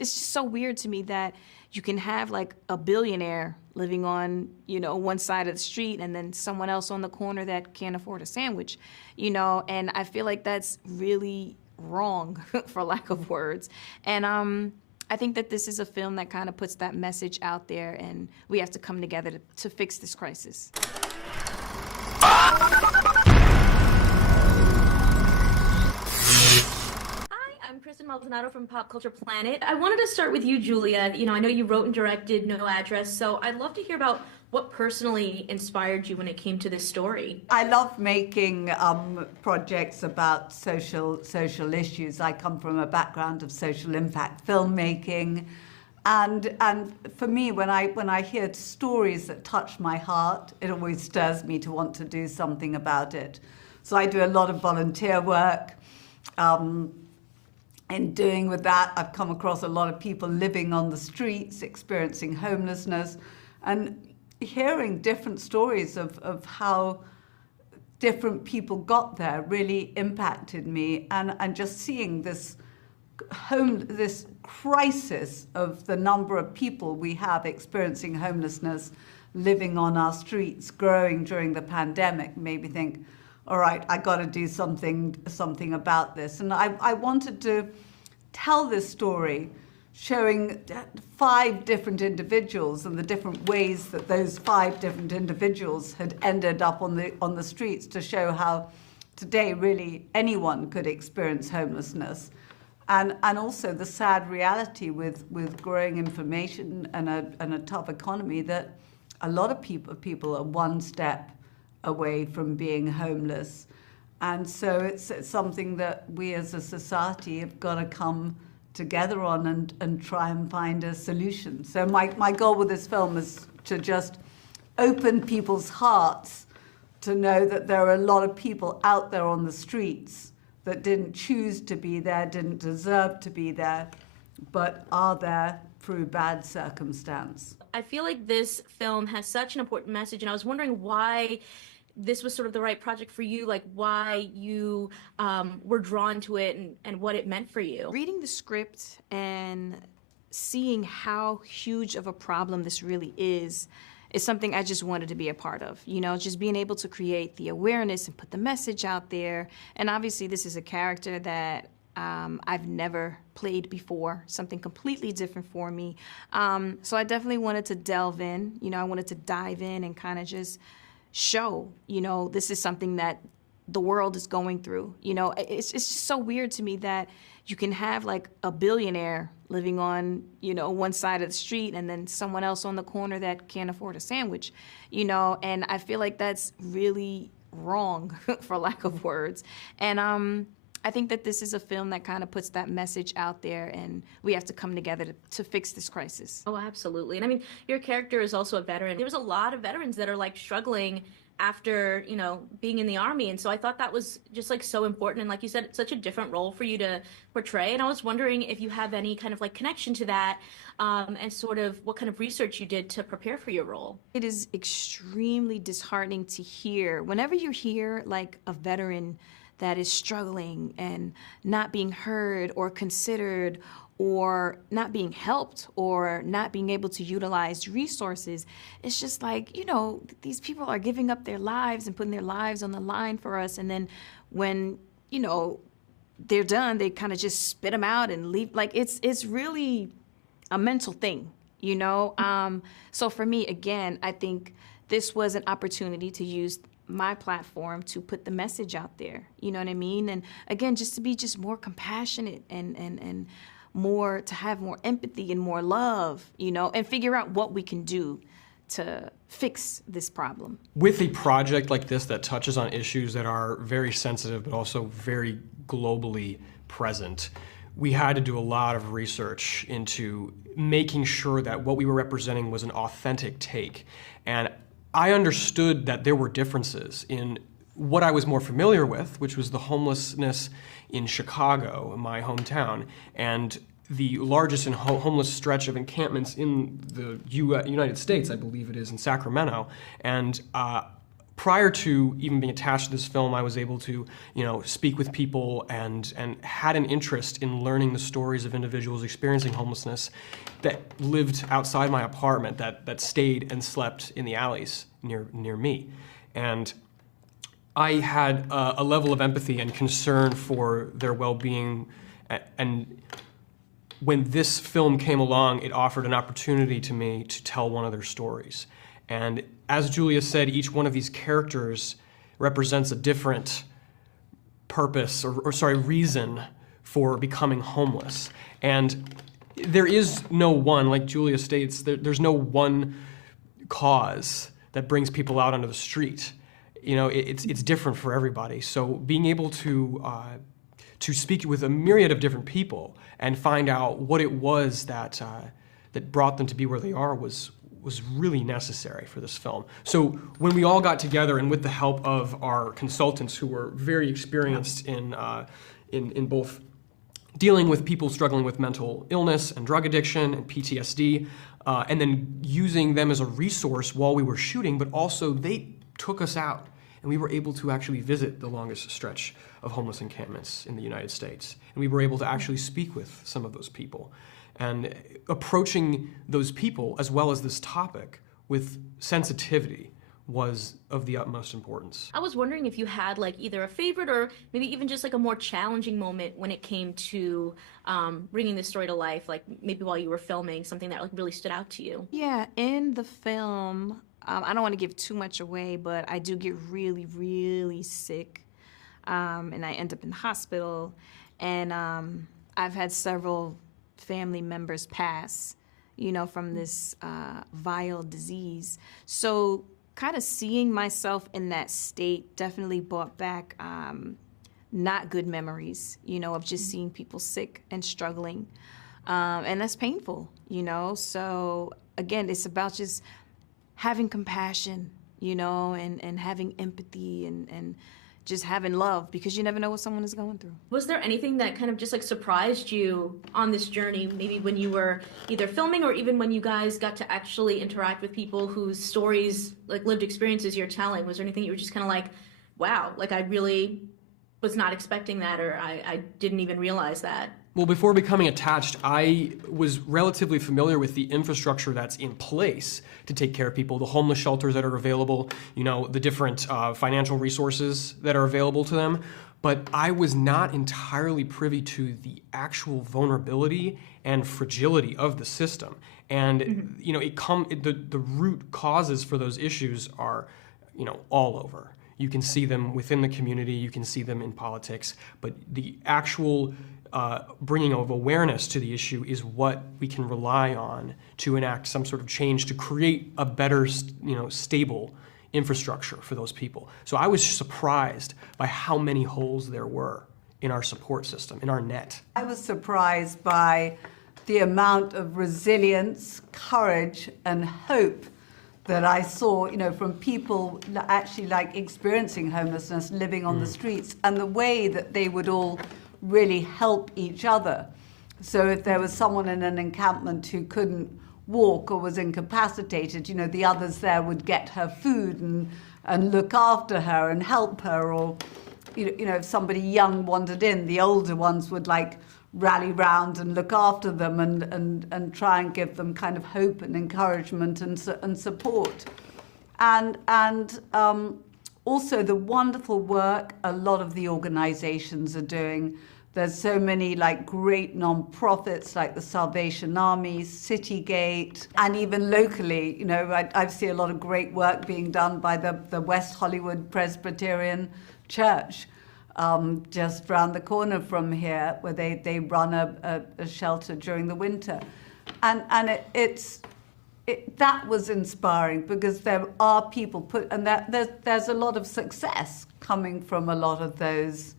It's just so weird to me that you can have like a billionaire living on, one side of the street and then someone else on the corner that can't afford a sandwich, and I feel like that's really wrong, for lack of words. And I think that this is a film that kind of puts that message out there, and we have to come together to fix this crisis. I'm Kristen Maldonado from Pop Culture Planet. I wanted to start with you, Julia. I know you wrote and directed No Address, so I'd love to hear about what personally inspired you when it came to this story. I love making projects about social issues. I come from a background of social impact filmmaking, and for me, when I hear stories that touch my heart, it always stirs me to want to do something about it. So I do a lot of volunteer work. In doing with that, I've come across a lot of people living on the streets, experiencing homelessness, and hearing different stories of how different people got there really impacted me. And just seeing this crisis of the number of people we have experiencing homelessness, living on our streets, growing during the pandemic, made me think, all right, I got to do something about this. And I wanted to tell this story, showing 5 different individuals and the different ways that those 5 different individuals had ended up on the streets, to show how today really anyone could experience homelessness, and also the sad reality with growing inflation and a tough economy, that a lot of people are one step away from being homeless. And so it's something that we as a society have got to come together on and try and find a solution. So my goal with this film is to just open people's hearts to know that there are a lot of people out there on the streets that didn't choose to be there, didn't deserve to be there, but are there through bad circumstance. I feel like this film has such an important message, and I was wondering why this was sort of the right project for you, like why you were drawn to it and what it meant for you. Reading the script and seeing how huge of a problem this really is something I just wanted to be a part of. Just being able to create the awareness and put the message out there. And obviously this is a character that I've never played before, something completely different for me. So I definitely wanted to delve in, I wanted to dive in and kind of just show, this is something that the world is going through. It's just so weird to me that you can have like a billionaire living on, one side of the street and then someone else on the corner that can't afford a sandwich, and I feel like that's really wrong, for lack of words. And I think that this is a film that kind of puts that message out there, and we have to come together to fix this crisis. Oh, absolutely. And I mean, your character is also a veteran. There's a lot of veterans that are like struggling after, being in the Army. And so I thought that was just like so important. And like you said, it's such a different role for you to portray. And I was wondering if you have any kind of like connection to that, and sort of what kind of research you did to prepare for your role. It is extremely disheartening to hear, whenever you hear like a veteran that is struggling and not being heard or considered or not being helped or not being able to utilize resources, it's just like, these people are giving up their lives and putting their lives on the line for us. And then when, they're done, they kind of just spit them out and leave. Like, it's really a mental thing, So for me, again, I think this was an opportunity to use my platform to put the message out there, you know what I mean? And again, just to be just more compassionate and more, to have more empathy and more love, and figure out what we can do to fix this problem. With a project like this that touches on issues that are very sensitive but also very globally present, we had to do a lot of research into making sure that what we were representing was an authentic take. And I understood that there were differences in what I was more familiar with, which was the homelessness in Chicago, my hometown, and the largest and homeless stretch of encampments in the United States, I believe it is, in Sacramento. And prior to even being attached to this film, I was able to, speak with people and had an interest in learning the stories of individuals experiencing homelessness that lived outside my apartment, that stayed and slept in the alleys near me. And I had a level of empathy and concern for their well-being, and when this film came along, it offered an opportunity to me to tell one of their stories. And as Julia said, each one of these characters represents a different purpose, reason for becoming homeless. And there is no one, like Julia states, there's no one cause that brings people out onto the street. It's different for everybody. So being able to speak with a myriad of different people and find out what it was that brought them to be where they are was really necessary for this film. So when we all got together, and with the help of our consultants who were very experienced in both dealing with people struggling with mental illness and drug addiction and PTSD, and then using them as a resource while we were shooting, but also they took us out, and we were able to actually visit the longest stretch of homeless encampments in the United States. And we were able to actually speak with some of those people. And approaching those people, as well as this topic, with sensitivity was of the utmost importance. I was wondering if you had either a favorite or maybe even just a more challenging moment when it came to bringing this story to life, maybe while you were filming, something that really stood out to you. Yeah, in the film, I don't want to give too much away, but I do get really, really sick, and I end up in the hospital, and I've had several family members pass, from this vile disease. So kind of seeing myself in that state definitely brought back not good memories, of just seeing people sick and struggling. And that's painful, So again, it's about just having compassion, and having empathy and just having love, because you never know what someone is going through. Was there anything that kind of just surprised you on this journey, maybe when you were either filming or even when you guys got to actually interact with people whose stories, lived experiences you're telling? Was there anything you were just kind of wow, I really was not expecting that, or I didn't even realize that? Well, before becoming attached, I was relatively familiar with the infrastructure that's in place to take care of people, the homeless shelters that are available, the different financial resources that are available to them. But I was not entirely privy to the actual vulnerability and fragility of the system. And, the root causes for those issues are, all over. You can see them within the community, you can see them in politics, but the actual bringing of awareness to the issue is what we can rely on to enact some sort of change to create a better, stable infrastructure for those people. So I was surprised by how many holes there were in our support system, in our net. I was surprised by the amount of resilience, courage, and hope that I saw, from people actually experiencing homelessness, living on the streets, and the way that they would all really help each other. So if there was someone in an encampment who couldn't walk or was incapacitated, the others there would get her food and look after her and help her. Or, if somebody young wandered in, the older ones would rally round and look after them and try and give them kind of hope and encouragement and support. And also the wonderful work a lot of the organizations are doing. There's so many great non-profits like the Salvation Army, Citygate, and even locally, I see a lot of great work being done by the West Hollywood Presbyterian Church, just around the corner from here, where they run a shelter during the winter. And that was inspiring, because there are people there's a lot of success coming from a lot of those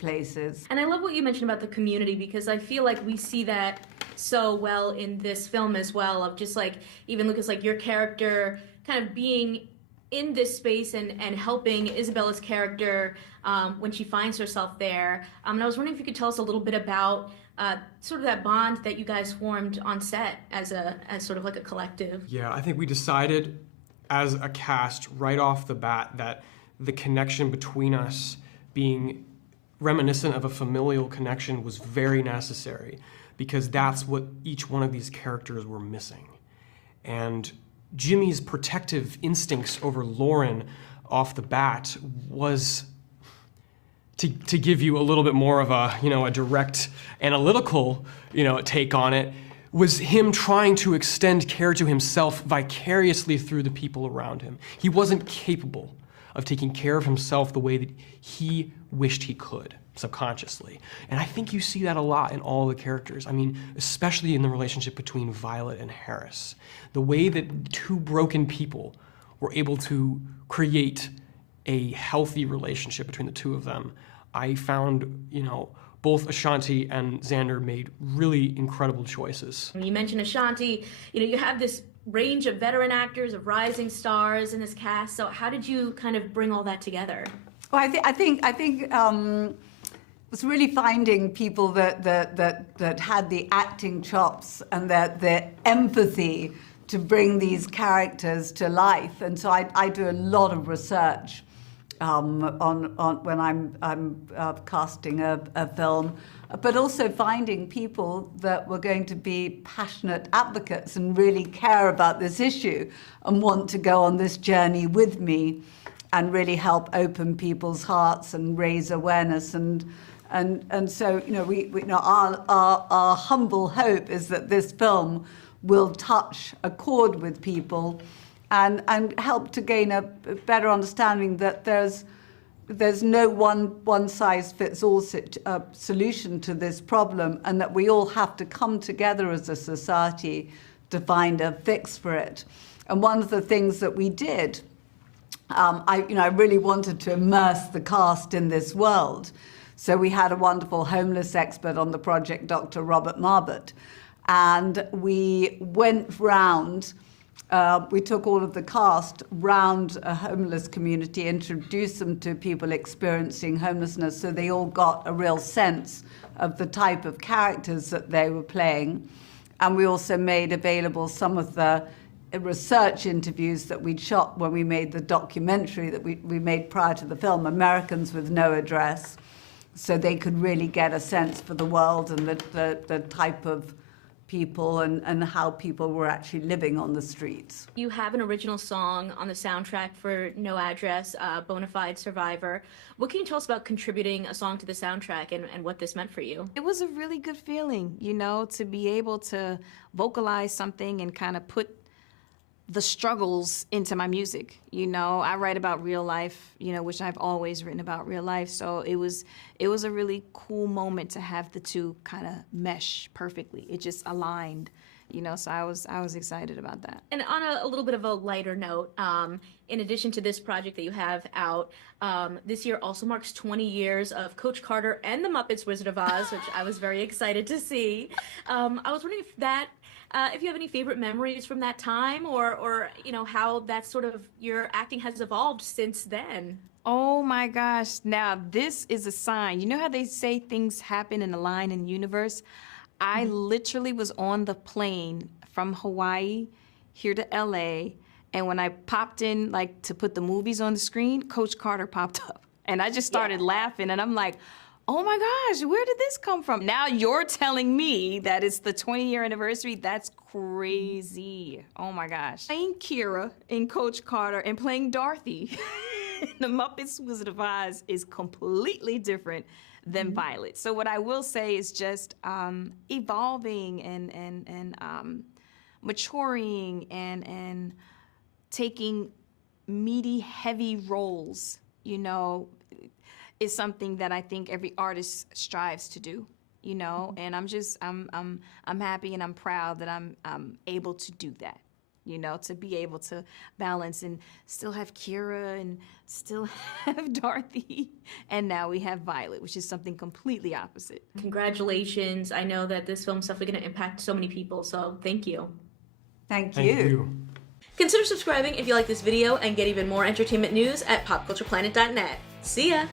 places. And I love what you mentioned about the community, because I feel like we see that so well in this film as well, of just even Lucas, your character kind of being in this space and helping Isabella's character when she finds herself there. And I was wondering if you could tell us a little bit about sort of that bond that you guys formed on set as sort of a collective. Yeah, I think we decided as a cast right off the bat that the connection between us being reminiscent of a familial connection was very necessary, because that's what each one of these characters were missing. And Jimmy's protective instincts over Lauren off the bat was, to give you a little bit more of a, a direct analytical, take on it, was him trying to extend care to himself vicariously through the people around him. He wasn't capable of taking care of himself the way that he wished he could, subconsciously. And I think you see that a lot in all the characters. I mean, especially in the relationship between Violet and Harris. The way that two broken people were able to create a healthy relationship between the two of them, I found, both Ashanti and Xander made really incredible choices. You mentioned Ashanti, you have this range of veteran actors, of rising stars in this cast. So how did you kind of bring all that together? Well, I think was really finding people that had the acting chops and the empathy to bring these characters to life. And so I do a lot of research on when I'm casting a film, but also finding people that were going to be passionate advocates and really care about this issue and want to go on this journey with me and really help open people's hearts and raise awareness. And so, our humble hope is that this film will touch a chord with people and help to gain a better understanding that there's no one-size-fits-all solution to this problem, and that we all have to come together as a society to find a fix for it. And one of the things that we did, I really wanted to immerse the cast in this world. So we had a wonderful homeless expert on the project, Dr. Robert Marbut, and we went round. We took all of the cast round a homeless community, introduced them to people experiencing homelessness, so they all got a real sense of the type of characters that they were playing. And we also made available some of the research interviews that we'd shot when we made the documentary that we made prior to the film, Americans with No Address, so they could really get a sense for the world and the type of people and how people were actually living on the streets. You have an original song on the soundtrack for No Address, Bonafide Survivor. What can you tell us about contributing a song to the soundtrack and what this meant for you? It was a really good feeling, to be able to vocalize something and kind of put the struggles into my music. I write about real life, which I've always written about real life. So it was a really cool moment to have the two kind of mesh perfectly. It just aligned, so I was excited about that. And on a little bit of a lighter note, in addition to this project that you have out, this year also marks 20 years of Coach Carter and the Muppets Wizard of Oz, which I was very excited to see. I was wondering if you have any favorite memories from that time, or how that sort of your acting has evolved since then. Oh my gosh, now this is a sign. You know how they say things happen in a line in the universe? I literally was on the plane from Hawaii here to LA, and when I popped in to put the movies on the screen, Coach Carter popped up. And I just started laughing, and I'm like, oh my gosh, where did this come from? Now you're telling me that it's the 20-year anniversary? That's crazy. Oh my gosh. Playing Kira in Coach Carter and playing Dorothy in the Muppets Wizard of Oz is completely different than Violet. So what I will say is just evolving and maturing and taking meaty, heavy roles, is something that I think every artist strives to do, and I'm happy and I'm proud that I'm able to do that, to be able to balance and still have Kira and still have Dorothy, and now we have Violet, which is something completely opposite. Congratulations. I know that this film's definitely going to impact so many people, so thank you. Thank you. Consider subscribing if you like this video and get even more entertainment news at popcultureplanet.net. See ya!